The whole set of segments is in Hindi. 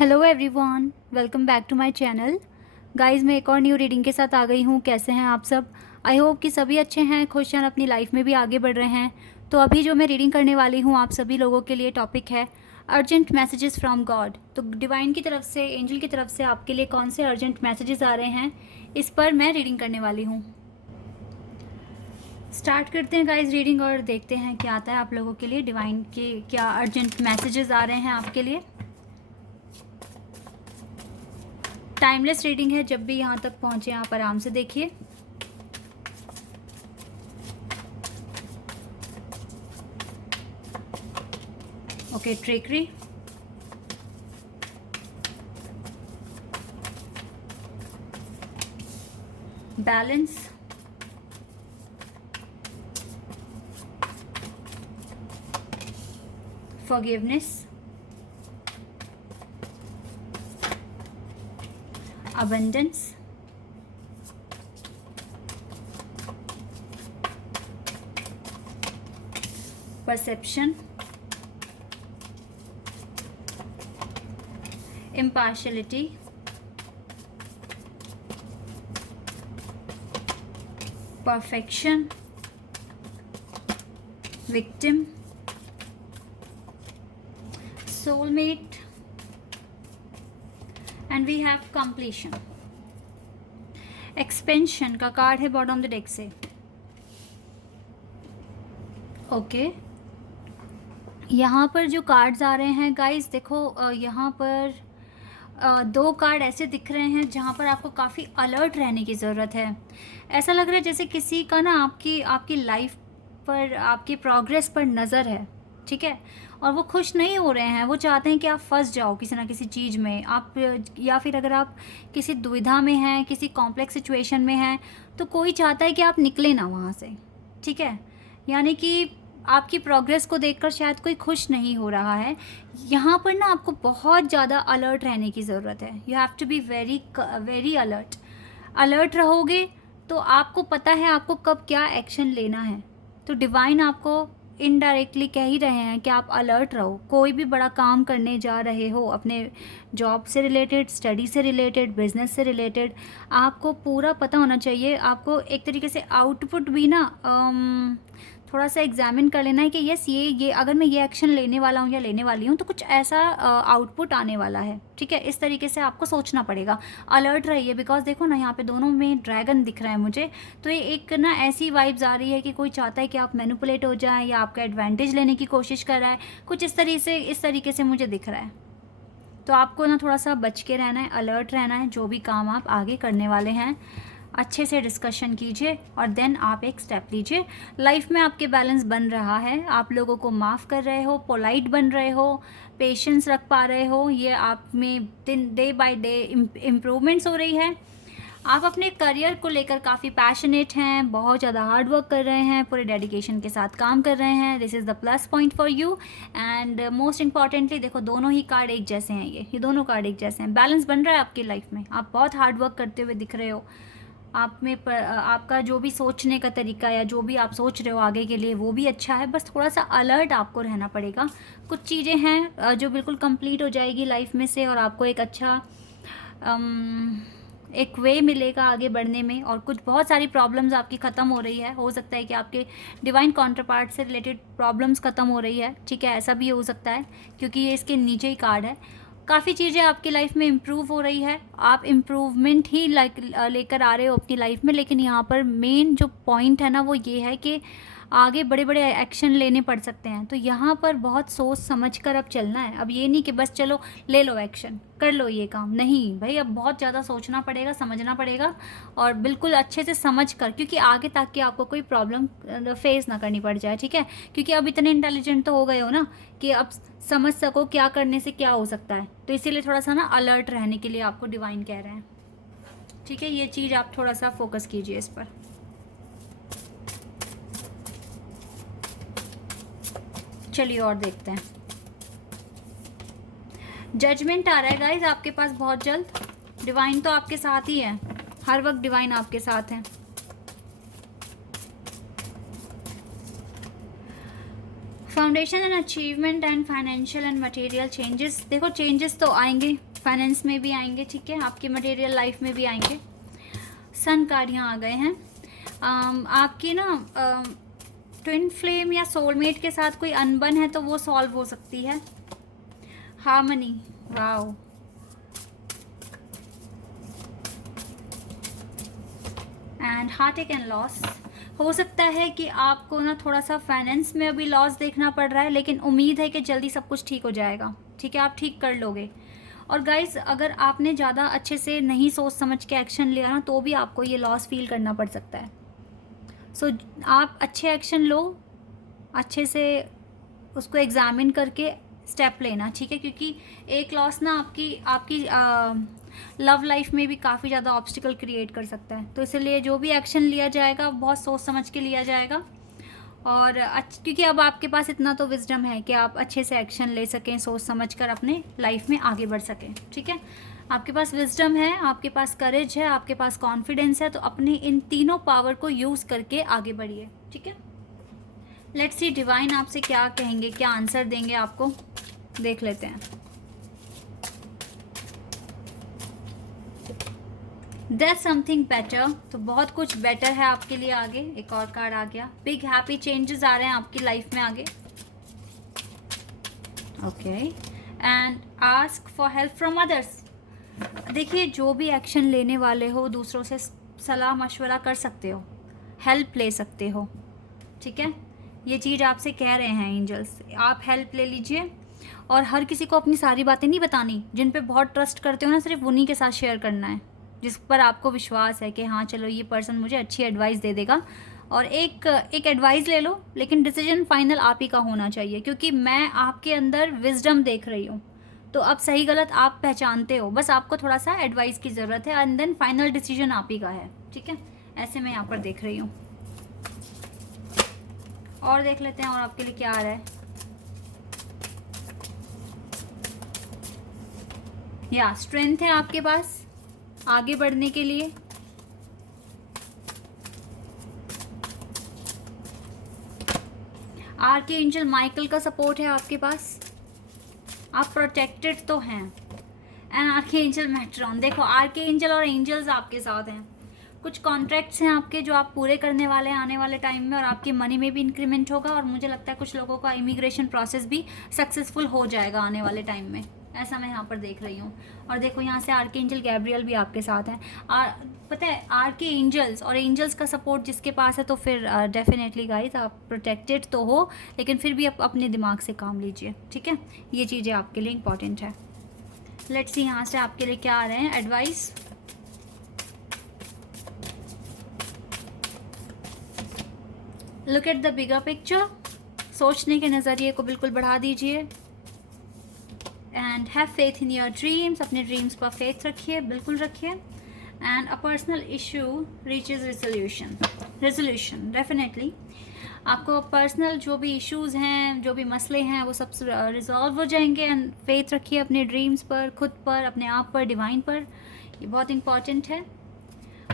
Hello everyone, welcome back to my channel. Guys, मैं एक और न्यू रीडिंग के साथ आ गई हूँ। कैसे हैं आप सब? आई होप कि सभी अच्छे हैं, खुश हैं, अपनी लाइफ में भी आगे बढ़ रहे हैं। तो अभी जो मैं रीडिंग करने वाली हूँ आप सभी लोगों के लिए टॉपिक है अर्जेंट मैसेजेस फ्रॉम गॉड। तो डिवाइन की तरफ से, एंजल की तरफ से आपके लिए कौन से अर्जेंट मैसेजेस आ रहे हैं, इस पर मैं रीडिंग करने वाली हूँ। स्टार्ट करते हैं गाइस रीडिंग और देखते हैं क्या आता है आप लोगों के लिए। डिवाइन के क्या अर्जेंट मैसेजेस आ रहे हैं आपके लिए। टाइमलेस रीडिंग है, जब भी यहाँ तक पहुँचे आप आराम से देखिए। Okay, trickery, balance, forgiveness, abundance, perception, impartiality, perfection, victim, soulmate, and we have completion. Expansion का कार्ड है बॉटम द डेक से। ओके, यहाँ पर जो कार्ड्स आ रहे हैं गाइस, देखो यहाँ पर दो कार्ड ऐसे दिख रहे हैं जहाँ पर आपको काफ़ी अलर्ट रहने की ज़रूरत है। ऐसा लग रहा है जैसे किसी का ना आपकी आपकी लाइफ पर, आपकी प्रोग्रेस पर नज़र है, ठीक है, और वो खुश नहीं हो रहे हैं। वो चाहते हैं कि आप फंस जाओ किसी ना किसी चीज़ में, आप, या फिर अगर आप किसी दुविधा में हैं, किसी कॉम्प्लेक्स सिचुएशन में हैं, तो कोई चाहता है कि आप निकले ना वहाँ से, ठीक है। यानी कि आपकी प्रोग्रेस को देखकर शायद कोई खुश नहीं हो रहा है। यहाँ पर ना आपको बहुत ज़्यादा अलर्ट रहने की ज़रूरत है। You have to be very very alert. Alert रहोगे तो आपको पता है आपको कब क्या एक्शन लेना है। तो डिवाइन आपको इनडायरेक्टली कह ही रहे हैं कि आप अलर्ट रहो। कोई भी बड़ा काम करने जा रहे हो, अपने जॉब से रिलेटेड, स्टडी से रिलेटेड, बिजनेस से रिलेटेड, आपको पूरा पता होना चाहिए। आपको एक तरीके से आउटपुट भी ना थोड़ा सा एग्जामिन कर लेना है कि यस, ये अगर मैं ये एक्शन लेने वाला हूँ या लेने वाली हूँ तो कुछ ऐसा आउटपुट आने वाला है, ठीक है। इस तरीके से आपको सोचना पड़ेगा। अलर्ट रहिए, बिकॉज देखो ना यहाँ पे दोनों में ड्रैगन दिख रहा है मुझे। तो ये एक ना ऐसी वाइब्स आ रही है कि कोई चाहता है कि आप मैनिपुलेट हो जाए या आपका एडवांटेज लेने की कोशिश कर रहा है, कुछ इस तरीके से मुझे दिख रहा है। तो आपको ना थोड़ा सा बच के रहना है, अलर्ट रहना है। जो भी काम आप आगे करने वाले हैं अच्छे से डिस्कशन कीजिए और देन आप एक स्टेप लीजिए। लाइफ में आपके बैलेंस बन रहा है, आप लोगों को माफ़ कर रहे हो, पोलाइट बन रहे हो, पेशेंस रख पा रहे हो। ये आप में डे बाय डे इम्प्रूवमेंट्स हो रही है। आप अपने करियर को लेकर काफ़ी पैशनेट हैं, बहुत ज़्यादा हार्ड वर्क कर रहे हैं, पूरे डेडिकेशन के साथ काम कर रहे हैं। This is the plus point for you. And most importantly देखो, दोनों ही कार्ड एक जैसे हैं। ये दोनों कार्ड एक जैसे हैं। बैलेंस बन रहा है आपकी लाइफ में। आप बहुत हार्ड वर्क करते हुए दिख रहे हो। आप में आपका जो भी सोचने का तरीका या जो भी आप सोच रहे हो आगे के लिए, वो भी अच्छा है। बस थोड़ा सा अलर्ट आपको रहना पड़ेगा। कुछ चीज़ें हैं जो बिल्कुल कंप्लीट हो जाएगी लाइफ में से, और आपको एक अच्छा एक वे मिलेगा आगे बढ़ने में। और कुछ बहुत सारी प्रॉब्लम्स आपकी ख़त्म हो रही है। हो सकता है कि आपके डिवाइन काउंटरपार्ट से रिलेटेड प्रॉब्लम्स ख़त्म हो रही है, ठीक है, ऐसा भी हो सकता है क्योंकि ये इसके नीचे ही कार्ड है। काफ़ी चीज़ें आपकी लाइफ में इम्प्रूव हो रही है। आप इम्प्रूवमेंट ही लेकर आ रहे हो अपनी लाइफ में। लेकिन यहाँ पर मेन जो पॉइंट है ना, वो ये है कि आगे बड़े बड़े एक्शन लेने पड़ सकते हैं। तो यहाँ पर बहुत सोच समझ कर अब चलना है। अब ये नहीं कि बस चलो ले लो एक्शन, कर लो ये काम। नहीं भाई, अब बहुत ज़्यादा सोचना पड़ेगा, समझना पड़ेगा, और बिल्कुल अच्छे से समझ कर, क्योंकि आगे ताकि आपको कोई प्रॉब्लम फेस ना करनी पड़ जाए, ठीक है। क्योंकि अब इतने इंटेलिजेंट तो हो गए हो ना कि अब समझ सको क्या करने से क्या हो सकता है। तो इसीलिए थोड़ा सा ना अलर्ट रहने के लिए आपको डिवाइन कह रहे हैं, ठीक है। ये चीज़ आप थोड़ा सा फोकस कीजिए इस पर। चलिए और देखते हैं। जजमेंट आ रहा है गाइज आपके पास बहुत जल्द। डिवाइन तो आपके साथ ही है, हर वक्त डिवाइन आपके साथ है। Foundation and achievement and financial and material changes. देखो चेंजेस तो आएंगे, फाइनेंस में भी आएंगे, ठीक है, आपकी मटेरियल लाइफ में भी आएंगे। सन कार्ड यहाँ आ गए हैं। आपकी ना ट्विन फ्लेम या सोलमेट के साथ कोई अनबन है तो वो सॉल्व हो सकती है। Harmony, wow. And heartache and loss. हो सकता है कि आपको ना थोड़ा सा फाइनेंस में अभी लॉस देखना पड़ रहा है, लेकिन उम्मीद है कि जल्दी सब कुछ ठीक हो जाएगा, ठीक है, आप ठीक कर लोगे। और गाइज अगर आपने ज़्यादा अच्छे से नहीं सोच समझ के एक्शन लिया ना तो भी आपको ये लॉस फील करना पड़ सकता है। सो आप अच्छे एक्शन लो, अच्छे से उसको एग्जामिन करके स्टेप लेना, ठीक है, क्योंकि एक लॉस ना आपकी लव लाइफ में भी काफ़ी ज़्यादा ऑब्स्टिकल क्रिएट कर सकता है। तो इसलिए जो भी एक्शन लिया जाएगा बहुत सोच समझ के लिया जाएगा। और क्योंकि अब आपके पास इतना तो विजडम है कि आप अच्छे से एक्शन ले सकें, सोच समझ कर अपने लाइफ में आगे बढ़ सकें, ठीक है। आपके पास विजडम है, आपके पास करेज है, आपके पास कॉन्फिडेंस है, तो अपनी इन तीनों पावर को यूज़ करके आगे बढ़िए, ठीक है। लेट्स सी डिवाइन आपसे क्या कहेंगे, क्या आंसर देंगे आपको, देख लेते हैं। There's समथिंग बेटर, तो बहुत कुछ बेटर है आपके लिए आगे। एक और कार्ड आ गया, बिग हैप्पी चेंजेस आ रहे हैं आपकी लाइफ में आगे। Okay, and ask for help from others. देखिए जो भी एक्शन लेने वाले हो दूसरों से सलाह मशवरा कर सकते हो, हेल्प ले सकते हो, ठीक है। ये चीज़ आपसे कह रहे हैं एंजल्स, आप हेल्प ले लीजिए। और हर किसी को अपनी सारी बातें नहीं बतानी, जिन पे बहुत ट्रस्ट करते हो ना सिर्फ उन्हीं के साथ शेयर करना है, जिस पर आपको विश्वास है कि हाँ चलो ये पर्सन मुझे अच्छी एडवाइस दे देगा। और एक एडवाइस ले लो, लेकिन डिसीजन फाइनल आप ही का होना चाहिए, क्योंकि मैं आपके अंदर विजडम देख रही हूँ। तो अब सही गलत आप पहचानते हो, बस आपको थोड़ा सा एडवाइस की ज़रूरत है, एंड देन फाइनल डिसीजन आप ही का है, ठीक है। ऐसे मैं यहाँ पर देख रही हूँ। और देख लेते हैं और आपके लिए क्या आ रहा है। या स्ट्रेंथ है आपके पास आगे बढ़ने के लिए। आर्के एंजल माइकल का सपोर्ट है आपके पास, आप प्रोटेक्टेड तो हैं। एंड आर्के एंजल मेट्रॉन, देखो आर्के एंजल और एंजल्स आपके साथ हैं। कुछ कॉन्ट्रैक्ट्स हैं आपके जो आप पूरे करने वाले हैं आने वाले टाइम में, और आपकी मनी में भी इंक्रीमेंट होगा। और मुझे लगता है कुछ लोगों का इमिग्रेशन प्रोसेस भी सक्सेसफुल हो जाएगा आने वाले टाइम में, ऐसा मैं यहाँ पर देख रही हूँ। और देखो यहाँ से आर्के एंजल गैब्रियल भी आपके साथ हैं। पता है आर्के एंजल्स और एंजल्स का सपोर्ट जिसके पास है तो फिर डेफिनेटली गाइस आप प्रोटेक्टेड तो हो, लेकिन फिर भी आप अपने दिमाग से काम लीजिए, ठीक है। ये चीज़ें आपके लिए इंपॉर्टेंट है। लेट्स सी यहाँ से आपके लिए क्या आ रहे हैं advice. Look at the bigger picture, सोचने के नज़रिए को बिल्कुल बढ़ा दीजिए। And have faith in your dreams, अपने ड्रीम्स पर फेथ रखिए, बिल्कुल रखिए। And a personal issue reaches resolution, definitely आपको पर्सनल जो भी इश्यूज़ हैं, जो भी मसले हैं, वो सब रिजॉल्व हो जाएंगे। एंड फेथ रखिए अपने ड्रीम्स पर, खुद पर, अपने आप पर, डिवाइन पर, ये बहुत इंपॉर्टेंट है।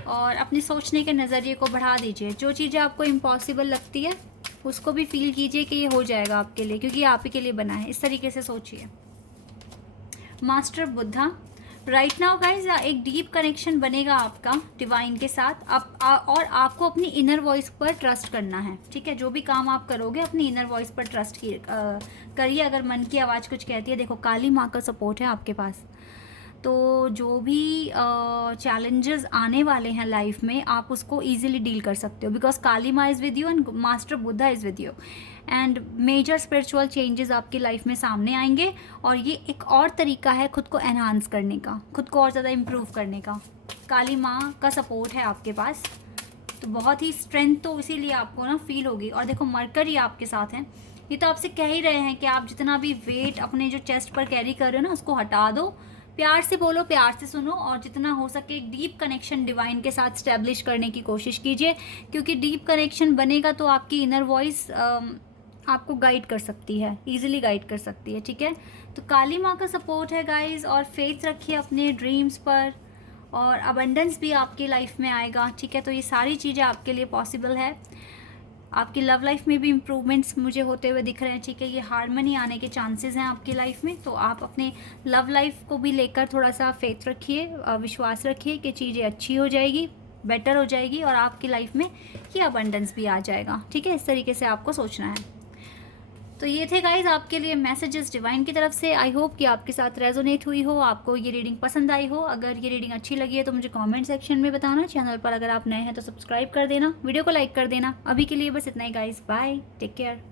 और अपने सोचने के नज़रिए को बढ़ा दीजिए। जो चीज़ें आपको इम्पॉसिबल लगती है उसको भी फील कीजिए कि ये हो जाएगा आपके लिए, क्योंकि ये आप ही के लिए बना है। इस तरीके से सोचिए। Master Buddha, right now guys एक डीप कनेक्शन बनेगा आपका डिवाइन के साथ। और आपको अपनी इनर वॉइस पर ट्रस्ट करना है, ठीक है। जो भी काम आप करोगे अपनी इनर वॉइस पर ट्रस्ट करिए। अगर मन की आवाज़ कुछ कहती है, देखो काली माँ का सपोर्ट है आपके पास, तो जो भी चैलेंजेस आने वाले हैं लाइफ में आप उसको इजीली डील कर सकते हो, because Kali Maa is with you and master Buddha is with you. And major spiritual changes आपकी लाइफ में सामने आएंगे। और ये एक और तरीका है खुद को एनहांस करने का, खुद को और ज़्यादा इम्प्रूव करने का। काली माँ का सपोर्ट है आपके पास, तो बहुत ही स्ट्रेंथ तो इसीलिए आपको ना फील होगी। और देखो मरकरी आपके साथ हैं, ये तो आपसे कह ही रहे हैं कि आप जितना भी वेट अपने जो चेस्ट पर कैरी कर रहे हो ना उसको हटा दो, प्यार से बोलो, प्यार से सुनो, और जितना हो सके एक डीप कनेक्शन डिवाइन के साथ स्टैब्लिश करने की कोशिश कीजिए। क्योंकि डीप कनेक्शन बनेगा तो आपकी इनर वॉइस आपको गाइड कर सकती है, इजीली गाइड कर सकती है, ठीक है। तो काली माँ का सपोर्ट है गाइज, और फेथ रखिए अपने ड्रीम्स पर, और अबंडेंस भी आपकी लाइफ में आएगा, ठीक है। तो ये सारी चीज़ें आपके लिए पॉसिबल है। आपकी लव लाइफ में भी इम्प्रूवमेंट्स मुझे होते हुए दिख रहे हैं, ठीक है। ये हार्मनी आने के चांसेस हैं आपकी लाइफ में, तो आप अपने लव लाइफ को भी लेकर थोड़ा सा फेथ रखिए, विश्वास रखिए कि चीज़ें अच्छी हो जाएगी, बेटर हो जाएगी और आपकी लाइफ में ये अबंडेंस भी आ जाएगा, ठीक है। इस तरीके से आपको सोचना है। तो ये थे गाइज आपके लिए मैसेजेस डिवाइन की तरफ से। आई होप कि आपके साथ रेजोनेट हुई हो, आपको ये रीडिंग पसंद आई हो। अगर ये रीडिंग अच्छी लगी है तो मुझे कमेंट सेक्शन में बताना। चैनल पर अगर आप नए हैं तो सब्सक्राइब कर देना, वीडियो को लाइक कर देना। अभी के लिए बस इतना ही गाइज, बाय, टेक केयर।